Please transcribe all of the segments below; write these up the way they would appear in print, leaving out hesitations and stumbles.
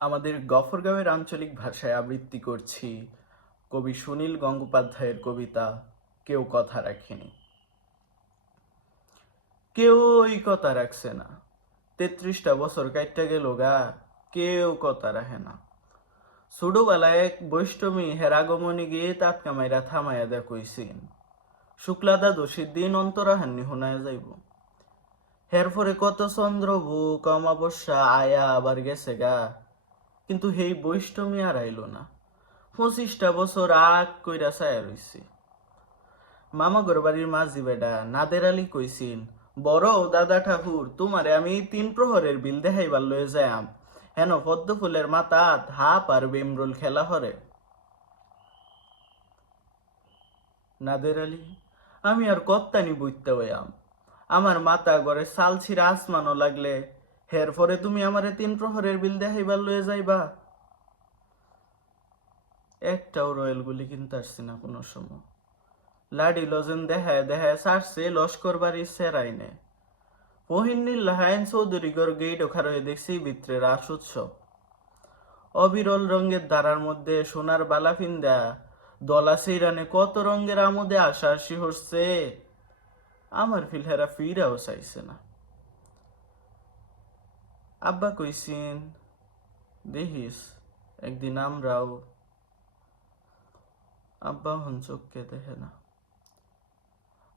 আমাদের গফরগাঁওয়ের আঞ্চলিক ভাষায় আবৃত্তি করছি কবি সুনীল গঙ্গোপাধ্যায়ের কবিতা কেউ কথা রাখেনি। কেউ ওই কথা রাখছে না, ৩৩টা বছর কাইটটা গেল গা, কেউ কথা রাখে না। ছোটবেলায় এক বৈষ্টমী হের আগমনে গিয়ে তাতকা মাইরা থামাইয়া দে কইছিন, শুক্লাদা দোষীর দিন অন্তরাহান্নি শোনায় যাইব। হের পরে কত চন্দ্র বুক অমাবস্যা আয়া আবার গেছে গা, কিন্তু হেই বৈষ্টমী আর আইল না। ২৫টা বছর আগ কইরা ছায়া রইছি। মামাগর বাড়ির মাঝি বেডা নাদের আলী কইছিন, বড় দাদা ঠাকুর তোমারে আমি ৩ প্রহরের বিল দেখাইবার লয়ে যাইয়াম, হেন পদ্ম ফুলের মাথাত হাপ আর বেমরুল খেলা হরে। নাদের আলী, আমি আর কত্তানি বইতে হইয়াম, আমার মাথা গড়ে সাল ছিঁড়া আসমানও লাগলে হের পরে তুমি আমারে ৩ প্রহরের বিল দেখাইবার লয়ে যাইবা। একটাও রয়েল গুলি কিনতে আসছি না কোনো সময়। লাডি লজেন দেখায় দেখায় সারছে লস্কর বাড়ির সেরাইনে। পহিন্নির লাহায়ন চৌধুরীগর গেইট ওখার হয়ে দেখছি ভিতরে রাস উৎসব। অবিরল রঙের ধারার মধ্যে সোনার বালা ফিন্দা দলা সেইরানে কত রঙের আমোদে আশাআশি হচ্ছে, আমার ফিলহেরা ফিরাও চাইছে না। আব্বা কইছিন, দেখিস একদিন আমরাও। আব্বা হন চোখকে দেখে না,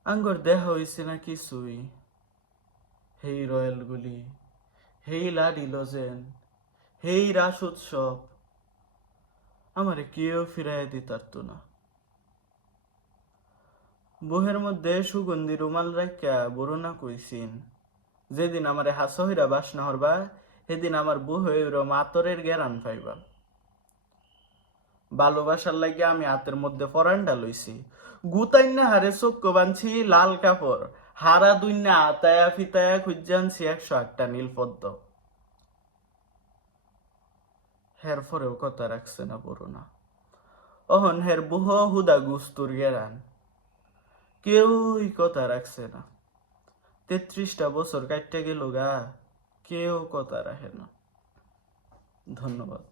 আঙ্গর দেখা হইছে না কিছুই। হেই রয়েলগুলি, হেই লাডি লজেন, হেই রাস উৎসব, আমারে কেউ ফিরাইয়া দিতারত না। বুহের মধ্যে সুগন্ধি রুমাল রাখিয়া বরুণা কইছিন, যেদিন আমারে হাসা হইরা বাসনা হরবা সেদিন আমার বউ হইর মাতরের গেরান পাইবা। ভালোবাসার লাগিয়া আমি হাতের মধ্যে পরান্ডা লইছি, গুতাইন্না হারে চক্ক বানছি লাল কাপড়, হারা দুইন্না আতায়া ফিতায়া খুঁজানছি ১০৮টা নীলপদ্ম। হের পরেও কথা রাখছে না বরুণা, অহন হের বুহ হুদা গুস্তুর গেরান, কেউই কথা রাখছে না। ৩৩টা বছর কাটতে গেল গা, কেউ কথা রাখে না। ধন্যবাদ।